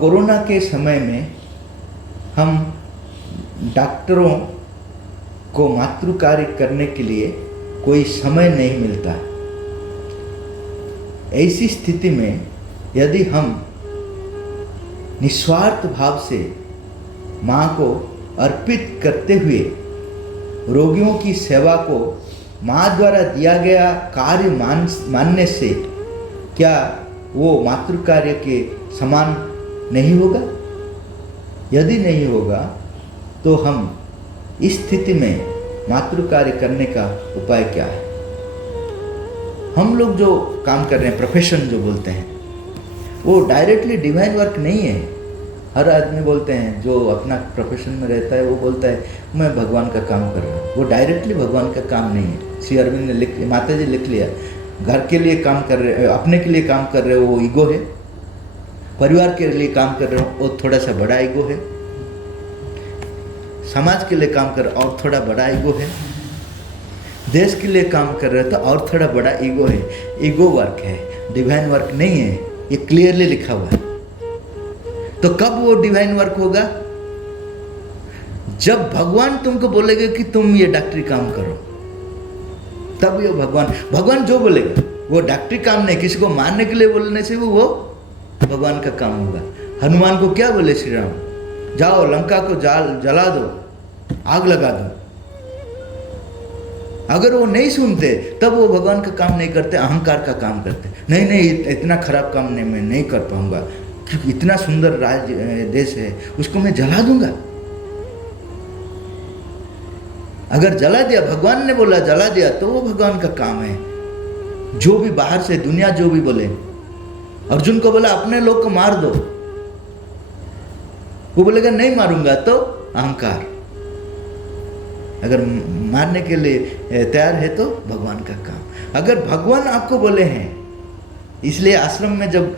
Corona के समय में हम डॉक्टरों को मातृ कार्य करने के लिए कोई समय नहीं मिलता। ऐसी स्थिति में यदि हम निस्वार्थ भाव से माँ को अर्पित करते हुए रोगियों की सेवा को माँ द्वारा दिया गया कार्य मानने से क्या वो मातृ कार्य के समान नहीं होगा? यदि नहीं होगा तो हम इस स्थिति में मातृ कार्य करने का उपाय क्या है? हम लोग जो काम कर रहे हैं, प्रोफेशन जो बोलते हैं, वो डायरेक्टली डिवाइन वर्क नहीं है। हर आदमी बोलते हैं जो अपना प्रोफेशन में रहता है वो बोलता है मैं भगवान का काम कर रहा हूँ। वो डायरेक्टली भगवान का काम नहीं है। श्री अरविंद ने माता जी लिख लिया, घर के लिए काम कर रहे, अपने के लिए काम कर रहे हो वो ईगो है, परिवार के लिए काम कर रहे हो वो थोड़ा सा बड़ा ईगो है, समाज के लिए काम कर रहे हो और थोड़ा बड़ा ईगो है, देश के लिए काम कर रहे हो तो और थोड़ा बड़ा ईगो है। ईगो वर्क है, डिवाइन वर्क नहीं है। ये क्लियरली लिखा हुआ है। तो कब वो डिवाइन वर्क होगा? जब भगवान तुमको बोलेगा कि तुम ये डॉक्टरी काम करो, तब ये भगवान जो बोलेगा वो डॉक्टरी काम नहीं, किसी को मारने के लिए बोलने से वो भगवान का काम होगा। हनुमान को क्या बोले श्री राम? जाओ लंका को जला दो, आग लगा दो। अगर वो नहीं सुनते तब वो भगवान का काम नहीं करते, अहंकार का काम करते। नहीं इतना खराब काम नहीं, मैं नहीं कर पाऊंगा क्योंकि इतना सुंदर देश है, उसको मैं जला दूंगा। अगर जला दिया, भगवान ने बोला जला दिया, तो वो भगवान का काम है। जो भी बाहर से दुनिया जो भी बोले, अर्जुन को बोला अपने लोग को मार दो, वो बोलेगा नहीं मारूंगा, तो अहंकार। अगर मारने के लिए तैयार है तो भगवान का काम। अगर भगवान आपको बोले हैं, इसलिए आश्रम में जब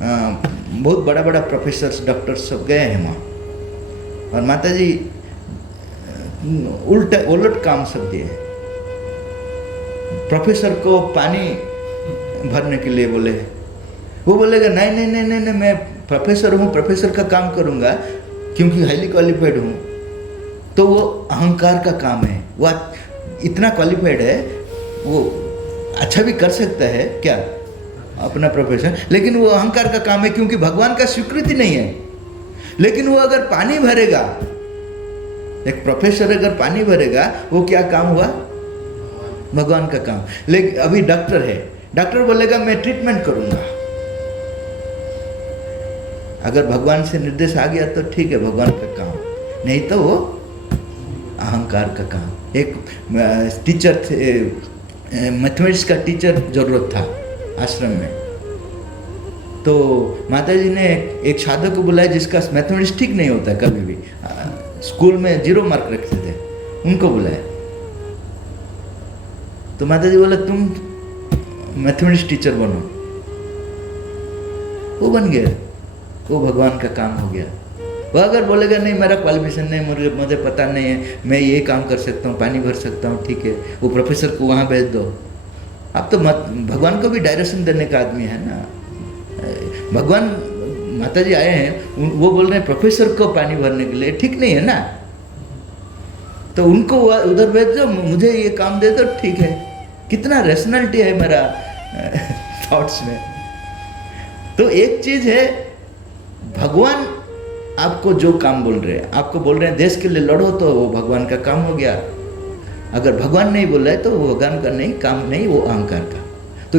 बहुत बड़ा बड़ा प्रोफेसर डॉक्टर्स सब गए हैं वहाँ, और माता जी उलट काम सब दिए। प्रोफेसर को पानी भरने के लिए बोले, वो बोलेगा नहीं मैं प्रोफेसर हूँ, प्रोफेसर का काम करूँगा क्योंकि हाईली क्वालिफाइड हूँ। तो वो अहंकार का काम है। वो इतना क्वालिफाइड है, वो अच्छा भी कर सकता है क्या अपना प्रोफेशन, लेकिन वो अहंकार का काम है क्योंकि भगवान का स्वीकृति नहीं है। लेकिन वो अगर पानी भरेगा, एक प्रोफेसर अगर पानी भरेगा, वो क्या काम हुआ? भगवान का काम। लेकिन अभी डॉक्टर है, डॉक्टर बोलेगा मैं ट्रीटमेंट करूंगा। अगर भगवान से निर्देश आ गया तो ठीक है, भगवान का काम, नहीं तो वो अहंकार का काम। एक टीचर थे, मैथमेटिक्स का टीचर जरूरत था आश्रम में, तो माता जी ने एक साधक को बुलाया जिसका मैथमेटिक्स ठीक नहीं होता, कभी भी स्कूल में 0 मार्क रखते थे, उनको बुलाया। तो माता जी बोला तुम मैथमेटिक्स टीचर बनो, वो बन गया। वो भगवान का काम हो गया। वो अगर बोलेगा नहीं मेरा क्वालिफिकेशन नहीं, मुझे पता नहीं है, मैं ये काम कर सकता हूँ, पानी भर सकता हूँ, ठीक है, वो प्रोफेसर को वहाँ भेज दो। अब तो भगवान को भी डायरेक्शन देने का आदमी है ना। भगवान माता जी आए हैं, वो बोल रहे हैं प्रोफेसर को पानी भरने के लिए, ठीक नहीं है ना, तो उनको उधर भेज दो, मुझे ये काम दे दो, ठीक है। कितना रैशनैलिटी है मेरा थॉट्स में। तो एक चीज है, भगवान आपको जो काम बोल रहे हैं, आपको बोल रहे हैं देश के लिए लड़ो, तो वो भगवान का काम हो गया। अगर भगवान नहीं बोल रहा है तो वो भगवान का नहीं काम नहीं, वो अहंकार का। तो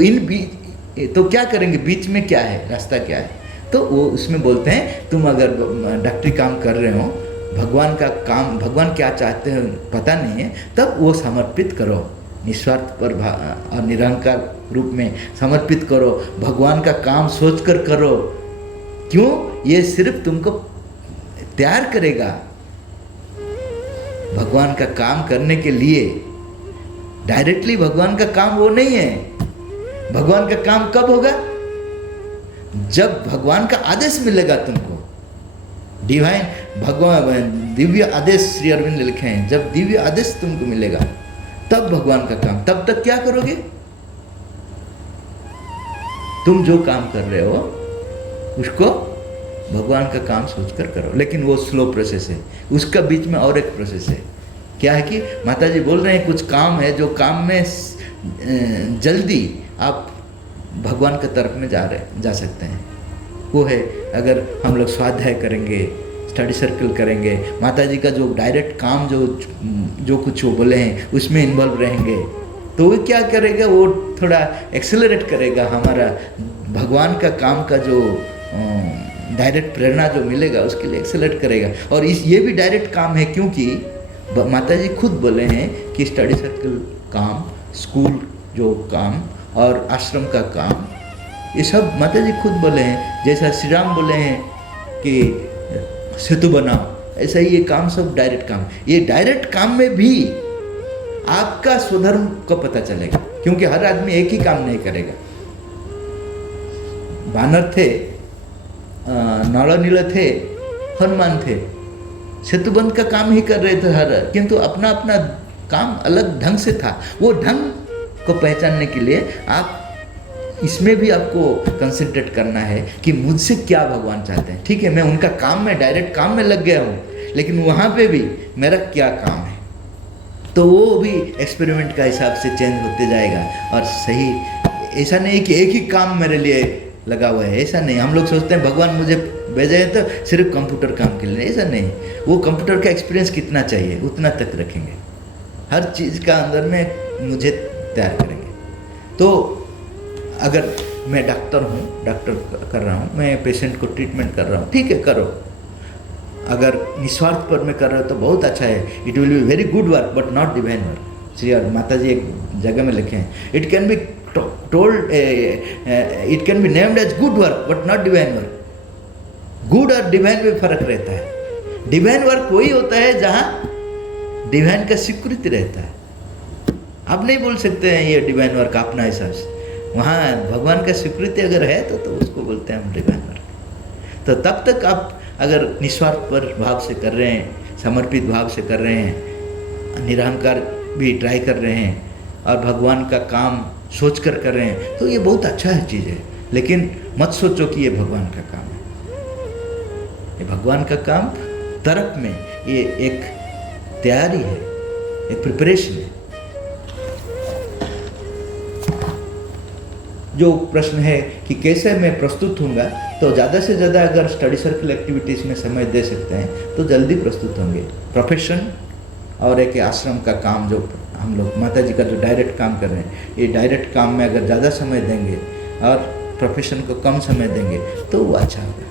तो क्या करेंगे? बीच में क्या है, रास्ता क्या है? तो वो उसमें बोलते हैं तुम अगर डॉक्टरी काम कर रहे हो, भगवान का काम, भगवान क्या चाहते हैं पता नहीं है, तब वो समर्पित करो, निस्वार्थ पर और निरंकार रूप में समर्पित करो। भगवान का काम सोचकर करो। क्यों? ये सिर्फ तुमको तैयार करेगा भगवान का काम करने के लिए। डायरेक्टली भगवान का काम वो नहीं है। भगवान का काम कब होगा? जब भगवान का आदेश मिलेगा तुमको। डिवाइन भगवान दिव्य आदेश श्री अरविंद ने लिखे हैं, जब दिव्य आदेश तुमको मिलेगा तब भगवान का काम। तब तक क्या करोगे? तुम जो काम कर रहे हो उसको भगवान का काम सोचकर करो, लेकिन वो स्लो प्रोसेस है। उसका बीच में और एक प्रोसेस है, क्या है कि माता जी बोल रहे हैं कुछ काम है जो काम में जल्दी आप भगवान की तरफ में जा सकते हैं। वो है अगर हम लोग स्वाध्याय करेंगे, स्टडी सर्कल करेंगे, माता जी का जो डायरेक्ट काम जो कुछ वो बोले हैं उसमें इन्वॉल्व रहेंगे, तो वो क्या करेगा, वो थोड़ा एक्सेलरेट करेगा हमारा भगवान का काम का जो डायरेक्ट प्रेरणा जो मिलेगा उसके लिए एक्सेलरेट करेगा। और ये भी डायरेक्ट काम है, क्योंकि माता जी खुद बोले हैं कि स्टडी सर्कल काम, स्कूल जो काम और आश्रम का काम, ये सब माता जी खुद बोले हैं। जैसा श्री राम बोले हैं कि सेतु बनाओ, ऐसा ही ये काम सब डायरेक्ट काम। ये डायरेक्ट काम में भी आपका स्वधर्म को पता चलेगा, क्योंकि हर आदमी एक ही काम नहीं करेगा। बानर थे, नल नील थे, हनुमान थे, सेतुबंध का काम ही कर रहे थे हर, किंतु अपना अपना काम अलग ढंग से था। वो ढंग को पहचानने के लिए आप इसमें भी आपको कंसंट्रेट करना है कि मुझसे क्या भगवान चाहते हैं। ठीक है, मैं उनका काम में डायरेक्ट काम में लग गया हूँ, लेकिन वहाँ पे भी मेरा क्या काम है, तो वो भी एक्सपेरिमेंट का हिसाब से चेंज होते जाएगा। और सही, ऐसा नहीं कि एक ही काम मेरे लिए लगा हुआ है, ऐसा नहीं। हम लोग सोचते हैं भगवान मुझे भेजे हैं तो सिर्फ कंप्यूटर काम के लिए, ऐसा नहीं। वो कंप्यूटर का एक्सपीरियंस कितना चाहिए उतना तक रखेंगे, हर चीज़ का अंदर में मुझे तैयार करेंगे। तो अगर मैं डॉक्टर हूँ, डॉक्टर कर रहा हूँ, मैं पेशेंट को ट्रीटमेंट कर रहा हूँ, ठीक है करो। अगर निस्वार्थ पर मैं कर रहा हूँ तो बहुत अच्छा है, it will be very good work but not divine work. Shri Mata ji एक जगह में लिखे हैं, it can be told, it can be named as good work but not divine work. Good और डिवाइन में फर्क रहता है। डिवाइन वर्क वही होता है जहाँ डिवाइन का स्वीकृति रहता है। आप नहीं बोल सकते हैं ये डिवाइन वर्क अपना हिसाब से, वहाँ भगवान का स्वीकृति अगर है तो उसको बोलते हैं हम डिवाइन वर्क। तो तब तक आप अगर निस्वार्थ पर भाव से कर रहे हैं, समर्पित भाव से कर रहे हैं, निरहंकार भी ट्राई कर रहे हैं और भगवान का काम सोच कर रहे हैं, तो ये बहुत अच्छा है चीज़ है। लेकिन मत सोचो कि ये भगवान का काम है। ये भगवान का काम तरफ में ये एक तैयारी है, एक प्रिपरेशन है। जो प्रश्न है कि कैसे मैं प्रस्तुत होऊंगा, तो ज़्यादा से ज़्यादा अगर स्टडी सर्कल एक्टिविटीज़ में समय दे सकते हैं तो जल्दी प्रस्तुत होंगे। प्रोफेशन और एक आश्रम का काम जो हम लोग माता जी का जो डायरेक्ट काम कर रहे हैं, ये डायरेक्ट काम में अगर ज़्यादा समय देंगे और प्रोफेशन को कम समय देंगे तो वो अच्छा होगा।